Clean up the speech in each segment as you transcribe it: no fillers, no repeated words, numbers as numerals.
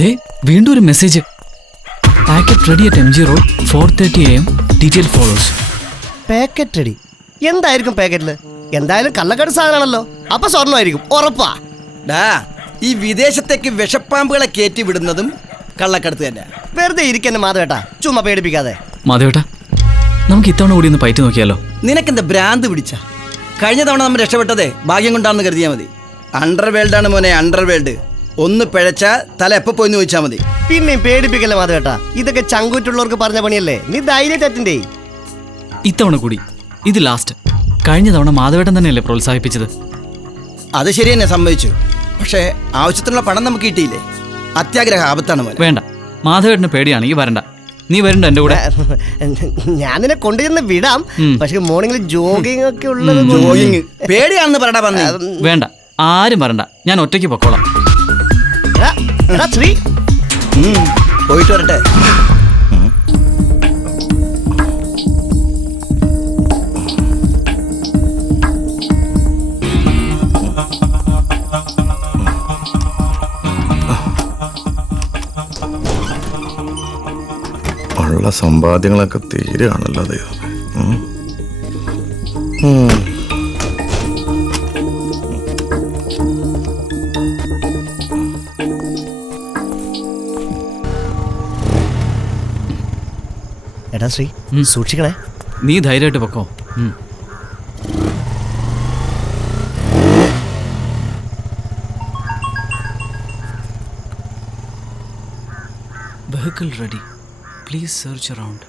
ദേ വീണ്ടും ഒരു message. Packet ready at MG Road 4:30 AM. Detail follows. Packet ready? എന്തായിരിക്കും പാക്കറ്റില്? എന്തായാലും കള്ളക്കട സാധനമാണല്ലോ. അപ്പൊ സ്വർണ്ണമായിരിക്കും ഉറപ്പാ. ഈ വിദേശത്തേക്ക് വിഷപ്പാമ്പുകളെ കയറ്റി വിടുന്നതും കള്ളക്കടത്ത് തന്നെ. വെറുതെ ഇരിക്കുന്ന മാധവേട്ടാ, ചുമ്മാ പേടിപ്പിക്കാതെ. മാധവേട്ടാ, നമുക്ക് ഇത്തവണ കൂടി ഒന്ന് പയറ്റി നോക്കിയാലോ? നിനക്കെന്താ ഭ്രാന്ത് പിടിച്ച? കഴിഞ്ഞ തവണ നമ്മൾ രക്ഷപ്പെട്ടതേ ഭാഗ്യം കൊണ്ടാണെന്ന് കരുതിയാൽ മതി. അണ്ടർവേൾഡാണ് മോനെ, അണ്ടർവേൾഡ്. ഒന്ന് പിഴച്ചാ തല എപ്പോ പോയിന്ന് ചോദിച്ചാൽ മതി. പിന്നെയും പേടിപ്പിക്കല്ലേ മാധവേട്ടാ, ഇതൊക്കെ ചങ്കൂറ്റുള്ളവർക്ക് പറഞ്ഞ പണിയല്ലേ. നീ ധൈര്യമായിട്ട് അറ്റൻഡ് ചെയ്യ്. ഇത്തവണ കൂടി ഇത് ലാസ്റ്റ്. കഴിഞ്ഞ തവണ മാധവേട്ടൻ തന്നെയല്ലേ പ്രോത്സാഹിപ്പിച്ചത്? അത് ശരി തന്നെ, സമ്മതിച്ചു. പക്ഷേ ആവശ്യത്തിനുള്ള പണം നമുക്ക് കിട്ടിയില്ലേ? അത്യാഗ്രഹ ആപത്താണ് മോനെ. വേണ്ട, മാധവേട്ടന് പേടിയാണെങ്കിൽ വരണ്ട. നീ വരണ്ട എന്റെ കൂടെ. ഞാൻ നിന്നെ കൊണ്ടുചെന്ന് വിടാം. പക്ഷെ മോർണിംഗിൽ ജോഗിങ് ഒക്കെ ഉള്ളത്. ജോഗിങ് പേടിയാണെന്ന് പറയടാ. പറഞ്ഞ വേണ്ട, ആരും വരണ്ട, ഞാൻ ഒറ്റയ്ക്ക് പൊക്കോളാം. ശ്രീ പോയിട്ട് വരട്ടെ. ഉള്ള സമ്പാദ്യങ്ങളൊക്കെ തീരുകയാണല്ലോ ദൈവം. എടാ ശ്രീ, സൂക്ഷിക്കണേ. നീ ധൈര്യമായിട്ട് പൊക്കോ. Vehicle ready. Please search around.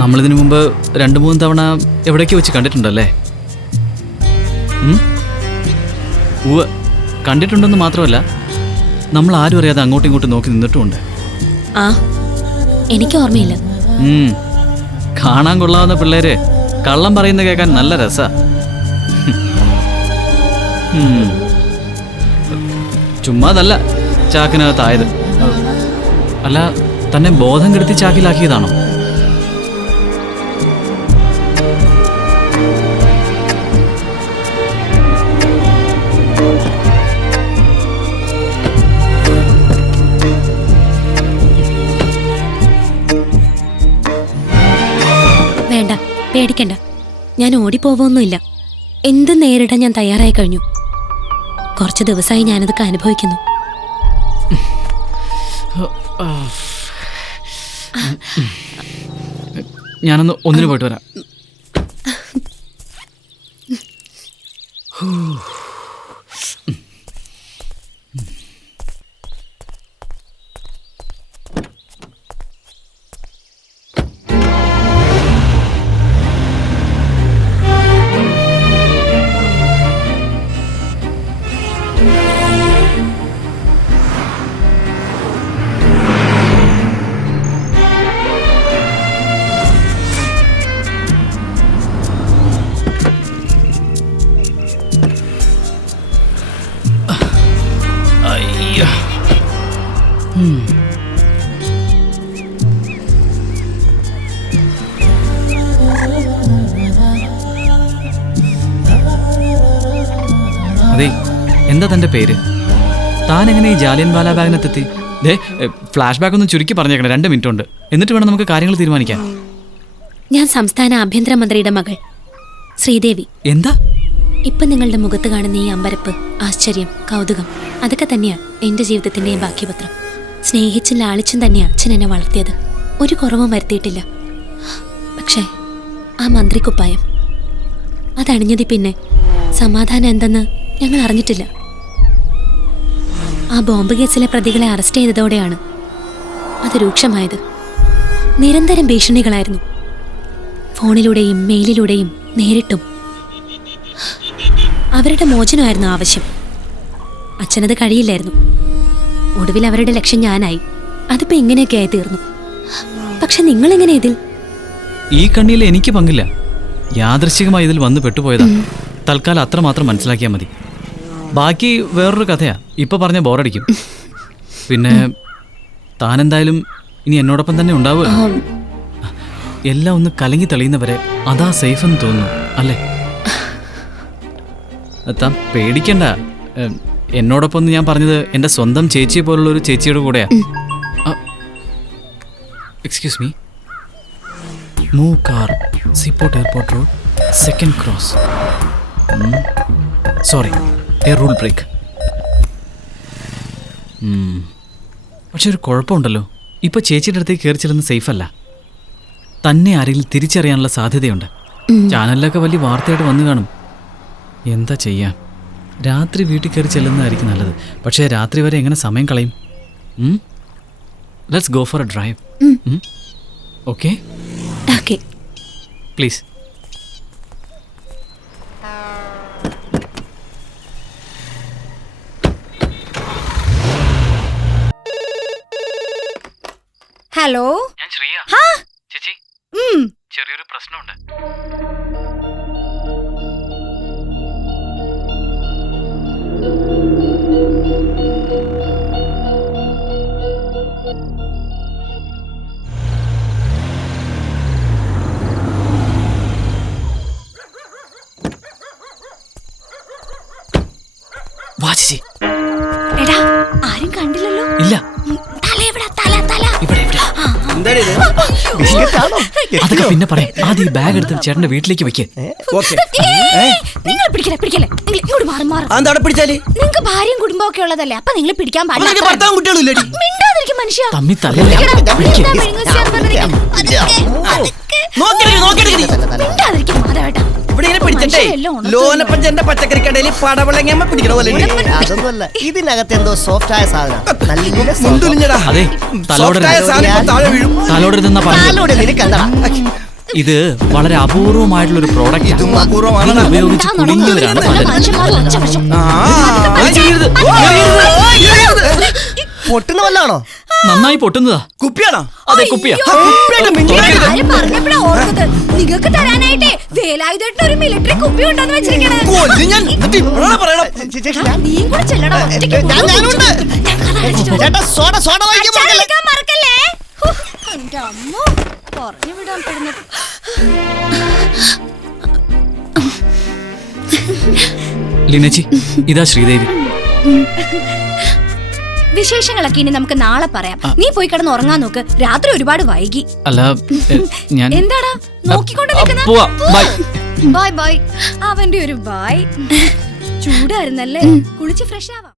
നമ്മളിതിനു മുമ്പ് 2-3 തവണ എവിടേക്ക് വെച്ച് കണ്ടിട്ടുണ്ടല്ലേ? ഉവ്വ്, കണ്ടിട്ടുണ്ടെന്ന് മാത്രമല്ല നമ്മൾ ആരും അറിയാതെ അങ്ങോട്ടും ഇങ്ങോട്ടും നോക്കി നിന്നിട്ടുമുണ്ട്. എനിക്ക് ഓർമ്മയില്ല. കാണാൻ കൊള്ളാവുന്ന പിള്ളേര് കള്ളം പറയുന്ന കേൾക്കാൻ നല്ല രസാ. ചുമ്മാതല്ല ചാക്കിനകത്തായത്. അല്ല, തന്നെ ബോധം കെടുത്തി ചാക്കിലാക്കിയതാണോ? വേണ്ട, പേടിക്കണ്ട. ഞാൻ ഓടിപ്പോവൊന്നുമില്ല. എന്ത് നേരിടാൻ ഞാൻ തയ്യാറായി കഴിഞ്ഞു. കുറച്ച് ദിവസമായി ഞാനതൊക്കെ അനുഭവിക്കുന്നു. ഞാനൊന്ന് ഒന്നിനു പോയിട്ട് വരാം. അതെ, എന്താ തന്റെ പേര്? താൻ എങ്ങനെ ഈ ജാലിയൻ വാലാബാഗിനകത്തെത്തി? ദേ, ഫ്ലാഷ് ബാക്ക് ഒന്ന് ചുരുക്കി പറഞ്ഞേക്കണം, 2 മിനിറ്റ് ഉണ്ട്. എന്നിട്ട് വേണം നമുക്ക് കാര്യങ്ങൾ തീരുമാനിക്കാൻ. ഞാൻ സംസ്ഥാന ആഭ്യന്തരമന്ത്രിയുടെ മകൾ ശ്രീദേവി. എന്താ? ഇപ്പൊ നിങ്ങളുടെ മുഖത്ത് കാണുന്ന ഈ അമ്പരപ്പ്, ആശ്ചര്യം, കൗതുകം, അതൊക്കെ തന്നെയാ എന്റെ ജീവിതത്തിന്റെ ബാക്കിപത്രം. സ്നേഹിച്ചും ലാളിച്ചും തന്നെയാ അച്ഛൻ എന്നെ വളർത്തിയത്. ഒരു കുറവും വരുത്തിയിട്ടില്ല. പക്ഷേ ആ മന്ത്രിക്കുപ്പായം അതണിഞ്ഞതി പിന്നെ സമാധാനം എന്തെന്ന് ഞങ്ങൾ അറിഞ്ഞിട്ടില്ല. ആ ബോംബ് കേസിലെ പ്രതികളെ അറസ്റ്റ് ചെയ്തതോടെയാണ് അത് രൂക്ഷമായത്. നിരന്തരം ഭീഷണികളായിരുന്നു, ഫോണിലൂടെയും മെയിലിലൂടെയും നേരിട്ടും. അവരുടെ മോചനമായിരുന്നു ആവശ്യം. അച്ഛനത് കഴിയില്ലായിരുന്നു. ഒടുവിൽ അവരുടെ ലക്ഷ്യം ഞാനായി. അതിപ്പോ ഇങ്ങനെയൊക്കെ ആയി തീർന്നു. പക്ഷെ നിങ്ങളെങ്ങനെ ഇതിൽ? ഈ കണ്ണിയിൽ എനിക്ക് പങ്കില്ല. യാദൃശ്ചികമായി ഇതിൽ വന്ന് പെട്ടുപോയതാ. തൽക്കാലം അത്രമാത്രം മനസ്സിലാക്കിയാൽ മതി. ബാക്കി വേറൊരു കഥയാ. ഇപ്പൊ പറഞ്ഞ ബോറടിക്കും. പിന്നെ താനെന്തായാലും ഇനി എന്നോടൊപ്പം തന്നെ ഉണ്ടാവുമല്ലോ. എല്ലാം ഒന്ന് കലങ്ങി തെളിയുന്നവരെ അതാ സേഫ് എന്ന് തോന്നുന്നു, അല്ലേ? താൻ പേടിക്കണ്ട. എന്നോടൊപ്പം ഞാൻ പറഞ്ഞത് എൻ്റെ സ്വന്തം ചേച്ചിയെ പോലുള്ള ഒരു ചേച്ചിയുടെ കൂടെയാ. Excuse me. Move car, seaport airport road, 2nd cross. Sorry, a rule break. പക്ഷെ ഒരു കുഴപ്പമുണ്ടല്ലോ. ഇപ്പൊ ചേച്ചിയുടെ അടുത്തേക്ക് കയറി ചെല്ലുന്ന സേഫ് അല്ല. തന്നെ ആരെങ്കിലും തിരിച്ചറിയാനുള്ള സാധ്യതയുണ്ട്. ചാനലിലൊക്കെ വലിയ വാർത്തയായിട്ട് വന്നു കാണും. എന്താ ചെയ്യാൻ? രാത്രി വീട്ടിൽ കയറി ചെല്ലുന്നതായിരിക്കും നല്ലത്. പക്ഷേ രാത്രി വരെ എങ്ങനെ സമയം കളയും? Let's go for A drive. Okay okay. Please. Hello. ഞാൻ ശ്രീയ. ഹാ. ചേച്ചി, ചെറിയൊരു പ്രശ്നമുണ്ട്. വാ ചേച്ചി. എടാ, ആരും കണ്ടില്ലല്ലോ. ഇല്ല, തല എവിടാ? തല തല ഇവിടെ ഇവിടെ. എന്താടി ഇത്? അതൊക്കെ പിന്നെ പറയാം. ആദ്യം ഈ ബാഗ് എടുത്ത് ചേട്ടന്റെ വീട്ടിലേക്ക് വെക്ക്. ഓക്കെ. നിങ്ങൾ പിടിക്കല്ലേ. നിങ്ങൾ ഇങ്ങോട്ട് മാറി. അതെന്താ അവിടെ പിടിച്ചാല്? നിങ്ങൾക്ക് ഭാര്യയും കുടുംബവും ഒക്കെ ഉള്ളതല്ലേ, അപ്പൊ നിങ്ങൾ പിടിക്കാൻ നിനക്ക് പാടില്ല. ഭർത്താവും കുട്ടികളും ഇല്ലേടി? മിണ്ടാതിരിക്കും മനുഷ്യ. തമ്മി തലയില്ല. മിണ്ടാതിരിക്കും മാധവേട്ടാ. ഇവിടെ ഇങ്ങനെ പിടിച്ചിട്ടേ ലോനപ്പഞ്ചന്റെ പച്ചക്കറി കടയിൽ പടവളങ്ങമ്മ പിടിക്കണ പോലെ അതൊന്നുമല്ല, ഇതിനകത്ത് എന്തോ സോഫ്റ്റ് ആയ സാധനം. നല്ല soft. മുന്തുലിഞ്ഞടാ. അതെ, സോഫ്റ്റായ സാധനം ഇപ്പൊ താഴെ വീഴും. തലോടരുതെന്നാ പറഞ്ഞു. കാലോടെ നിനക്കെന്താ? ഇത് വളരെ അപൂർവമായിട്ടുള്ള ഒരു പ്രോഡക്റ്റ്. ഇതും അപൂർവമാണെന്നാ. ഉപയോഗിച്ച് കുടുങ്ങിയവരാണ് പലരും. ചെയ്യരുത്. പൊട്ടുന്ന വല്ലാണോ? നന്നായി പൊട്ടുന്നതാ. കുപ്പിയാണോ? അതെ, കുപ്പിയാ. നിങ്ങൾക്ക് തരാനായിട്ടേ വേലായുധേട്ടന് ഒരു മിലിറ്ററി കുപ്പി ഉണ്ടെന്ന് വെച്ചിരിക്കണേ. കൊല്ലും ഞാൻ. എന്നിട്ട് ഇപ്പോഴാണ് പറയണം. നീയും കൂടെ ചെല്ലടാ. ഒറ്റയ്ക്ക് ഞാനുണ്ട്. ചേട്ടാ, സോഡ വാങ്ങിക്കാൻ അച്ഛാ വിളിക്കാൻ മറക്കല്ലേ. എന്റെ അമ്മ പറഞ്ഞു വിടാൻ പെടുന്നത്. ലിനച്ചി, ഇതാ ശ്രീദേവി. വിശേഷങ്ങളൊക്കെ ഇനി നമുക്ക് നാളെ പറയാം. നീ പോയി കിടന്ന് ഉറങ്ങാൻ നോക്ക്. രാത്രി ഒരുപാട് വൈകി. അല്ല, ഞാൻ എന്താടാ നോക്കിക്കൊണ്ട് പോവാ. ബൈ. Bye bye. അവന്റെ ഒരു ബൈ. ചൂടായിരുന്നല്ലേ. കുളിച്ച് ഫ്രഷ് ആവാം.